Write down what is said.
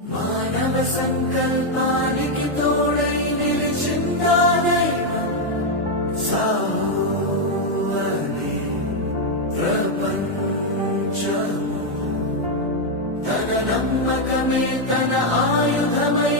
మానవ సంకల్పానికి తోడై నిలిచిందా దైవం. సాహో అనే ప్రపంచము తన నమ్మకమే తన ఆయుధమై